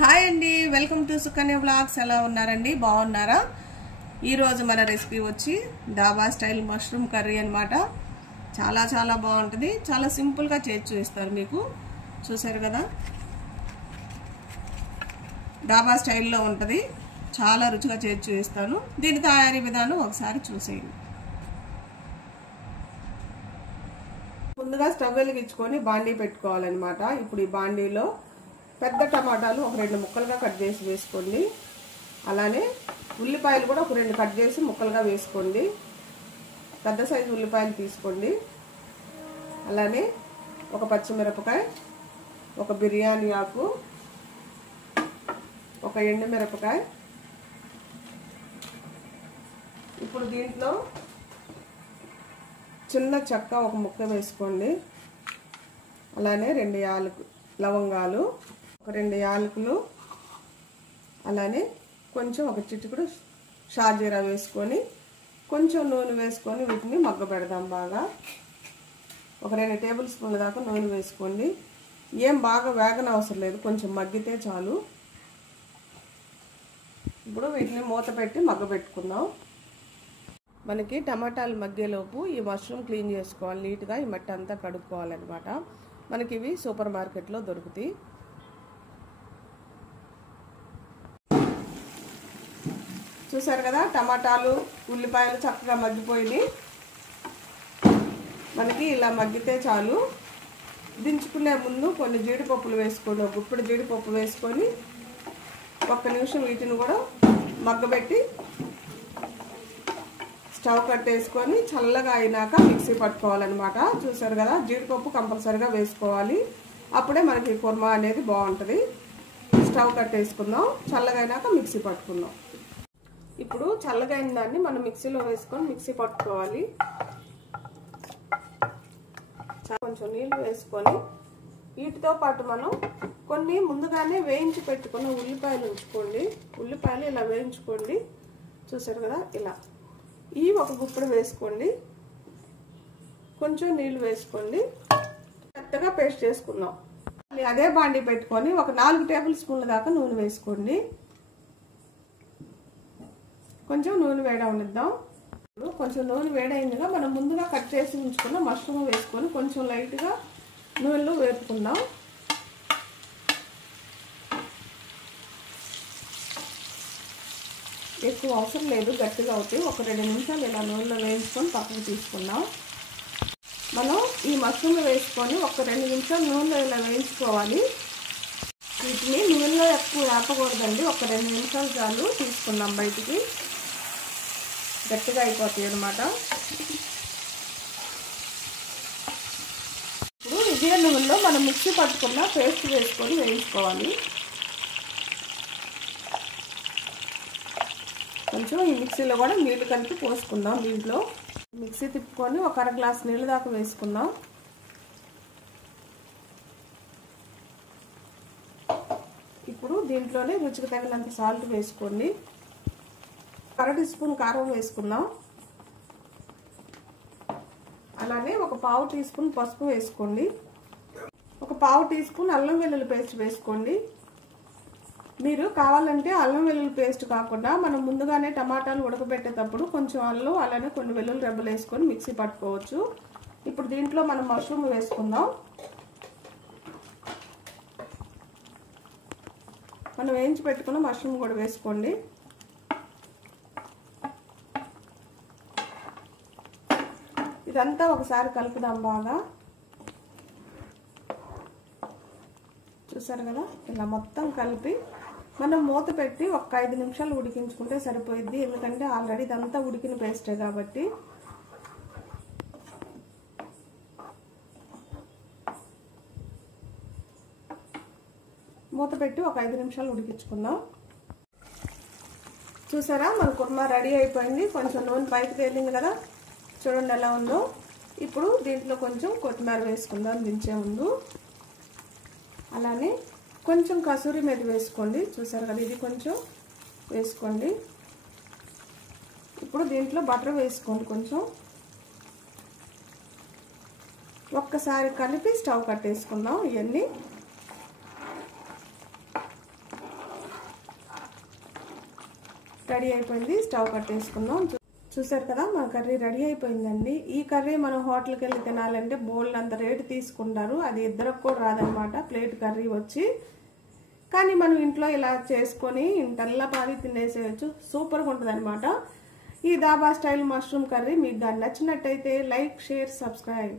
Hi అండి, welcome to Sukanya blogs. ఎలా ఉన్నారండి? బాగున్నారా? ఈరోజు మన రెసిపీ వచ్చి డాబా స్టైల్ మష్రూమ్ కర్రీ అన్నమాట. చాలా చాలా బాగుంటుంది. చాలా సింపుల్గా చేసి చూపిస్తారు మీకు. చూసారు కదా, డాబా స్టైల్లో ఉంటుంది. చాలా రుచిగా చేసి చూపిస్తాను. దీని తయారీ విధానం ఒకసారి చూసేయండి. ముందుగా స్టవ్ వెలిగించుకొని బాండీ పెట్టుకోవాలన్నమాట. ఇప్పుడు ఈ బాండీలో పెద్ద టమాటాలు ఒక 2 ముక్కలుగా కట్ చేసి వేసుకోండి. అలానే ఉల్లిపాయలు కూడా ఒక 2 కట్ చేసి ముక్కలుగా వేసుకోండి. పెద్ద సైజు ఉల్లిపాయలు తీసుకోండి. అలానే ఒక పచ్చిమిరపకాయ, ఒక బిర్యానీ ఆకు, ఒక ఎండుమిరపకాయ. ఇప్పుడు దీంట్లో చిన్న చెక్క ఒక ముక్క వేసుకోండి. అలానే 2 లవంగాలు, ఒక 2 యాలకులు, అలానే కొంచెం ఒక చిటికెడు షాజీరా వేసుకొని కొంచెం నూనె వేసుకొని వీటిని మగ్గ పెడదాం. బాగా ఒక 2 టేబుల్ స్పూన్ల దాకా నూనె వేసుకోండి. ఏం బాగా వేగన అవసరం లేదు, కొంచెం మగ్గితే చాలు. ఇప్పుడు వీటిని మూత పెట్టి మగ్గ పెట్టుకుందాం. మనకి టమాటాలు మగ్గేలోపు ఈ మష్రూమ్ క్లీన్ చేసుకోవాలి. నీట్గా ఈ మట్టి అంతా కడుక్కోవాలన్నమాట. మనకి ఇవి సూపర్ మార్కెట్లో దొరుకుతాయి. చూసారు కదా, టమాటాలు ఉల్లిపాయలు చక్కగా మగ్గిపోయినాయి. మనకి ఇలా మగ్గితే చాలు. దించుకునే ముందు కొన్ని జీడిపప్పులు వేసుకోండి. ఒక గుప్పెడు జీడిపప్పు వేసుకొని 1 నిమిషం వీటిని కూడా మగ్గబెట్టి స్టవ్ కట్టేసుకొని చల్లగా అయినాక మిక్సీ పట్టుకోవాలన్నమాట. చూసారు కదా, జీడిపప్పు కంపల్సరీగా వేసుకోవాలి. అప్పుడే మనకి కుర్మా అనేది బాగుంటుంది. స్టవ్ కట్టేసుకుందాం. చల్లగా అయినాక మిక్సీ పట్టుకుందాం. ఇప్పుడు చల్లగా అయిన దాన్ని మనం మిక్సీలో వేసుకొని మిక్సీ పట్టుకోవాలి. కొంచెం నీళ్ళు వేసుకొని వీటితో పాటు మనం కొన్ని ముందుగానే వేయించి పెట్టుకున్న ఉల్లిపాయలు ఉంచుకోండి. ఉల్లిపాయలు ఇలా వేయించుకోండి. చూసారు కదా, ఇలా ఈ ఒక గుప్పెడు వేసుకోండి. కొంచెం నీళ్ళు వేసుకోండి. మెత్తగా పేస్ట్ చేసుకుందాం. అదే బాండీ పెట్టుకొని ఒక 4 టేబుల్ స్పూన్ల దాకా నూనె వేసుకోండి. కొంచెం నూనె వేడవనిద్దాం. కొంచెం నూనె వేడైందిగా మనం ముందుగా కట్ చేసి ఉంచుకున్న మష్రూమ్ వేసుకొని కొంచెం లైట్గా నూనెలో వేపుకుందాం. ఎక్కువ అవసరం లేదు, గట్టిగా అవుతాయి. ఒక 2 నిమిషాలు ఇలా నూనెలో వేయించుకొని పక్కకు తీసుకుందాం. మనం ఈ మష్రూమ్ వేసుకొని ఒక 2 నిమిషాలు నూనెలో ఇలా వేయించుకోవాలి. వీటిని నూనెలో ఎక్కువ వేపకూడదండి. ఒక 2 నిమిషాలు చాలు. తీసుకుందాం బయటికి. గట్టిగా అయిపోతాయి అన్నమాట. ఇప్పుడు ఇదే నూనెలో మనం మిక్సీ పట్టుకున్న పేస్ట్ వేసుకొని వేయించుకోవాలి. కొంచెం ఈ మిక్సీలో కూడా నీళ్లు కలిపి పోసుకుందాం. దీంట్లో మిక్సీ తిప్పుకొని ఒక 1/2 గ్లాస్ నీళ్ళు దాకా వేసుకుందాం. ఇప్పుడు దీంట్లోనే రుచికి తగినంత సాల్ట్ వేసుకోండి. 1/2 టీ స్పూన్ కారం వేసుకుందాం. అలానే ఒక 1/4 టీ స్పూన్ పసుపు వేసుకోండి. ఒక 1/4 టీ స్పూన్ అల్లం వెల్లుల్లి పేస్ట్ వేసుకోండి. మీరు కావాలంటే అల్లం వెల్లుల్లి పేస్ట్ కాకుండా మనం ముందుగానే టమాటాలు ఉడకబెట్టేటప్పుడు కొంచెం అల్లం అలానే కొన్ని వెల్లుల్లి రెబ్బలు వేసుకొని మిక్సీ పట్టుకోవచ్చు. ఇప్పుడు దీంట్లో మనం మష్రూమ్ వేసుకుందాం. మనం వేయించి పెట్టుకున్న మష్రూమ్ కూడా వేసుకోండి. ఇదంతా ఒకసారి కలుపుదాం బాగా. చూసారు కదా, ఇలా మొత్తం కలిపి మనం మూత పెట్టి ఒక 5 నిమిషాలు ఉడికించుకుంటే సరిపోయిద్ది. ఎందుకంటే ఆల్రెడీ ఇదంతా ఉడికిన పేస్టే కాబట్టి. మూత పెట్టి ఒక 5 నిమిషాలు ఉడికించుకుందాం. చూసారా, మన కుర్మా రెడీ అయిపోయింది. కొంచెం నూనె పైకి తేలింది కదా, చూడండి ఎలా ఉందో. ఇప్పుడు దీంట్లో కొంచెం కొత్తిమీర వేసుకుందాం దించే ముందు. అలానే కొంచెం కసూరి మేతి వేసుకోండి. చూసారు కదా, ఇది కొంచెం వేసుకోండి. ఇప్పుడు దీంట్లో బటర్ వేసుకోండి. కొంచెం ఒక్కసారి కలిపి స్టవ్ కట్టేసుకుందాం. ఇవన్నీ రెడీ అయిపోయింది. స్టవ్ కట్టేసుకుందాం. చూసారు కదా మన కర్రీ రెడీ అయిపోయిందండి. ఈ కర్రీ మనం హోటల్కి వెళ్ళి తినాలంటే బోల్డ్ అంత రేటు తీసుకుంటారు. అది ఇద్దరికి కూడా రాదనమాట ప్లేట్ కర్రీ వచ్చి. కానీ మనం ఇంట్లో ఇలా చేసుకొని ఇంటల్లా పాది తినేసేయచ్చు. సూపర్గా ఉంటుంది అనమాట ఈ దాబా స్టైల్ మష్రూమ్ కర్రీ. మీకు నచ్చినట్టయితే లైక్, షేర్, సబ్స్క్రైబ్.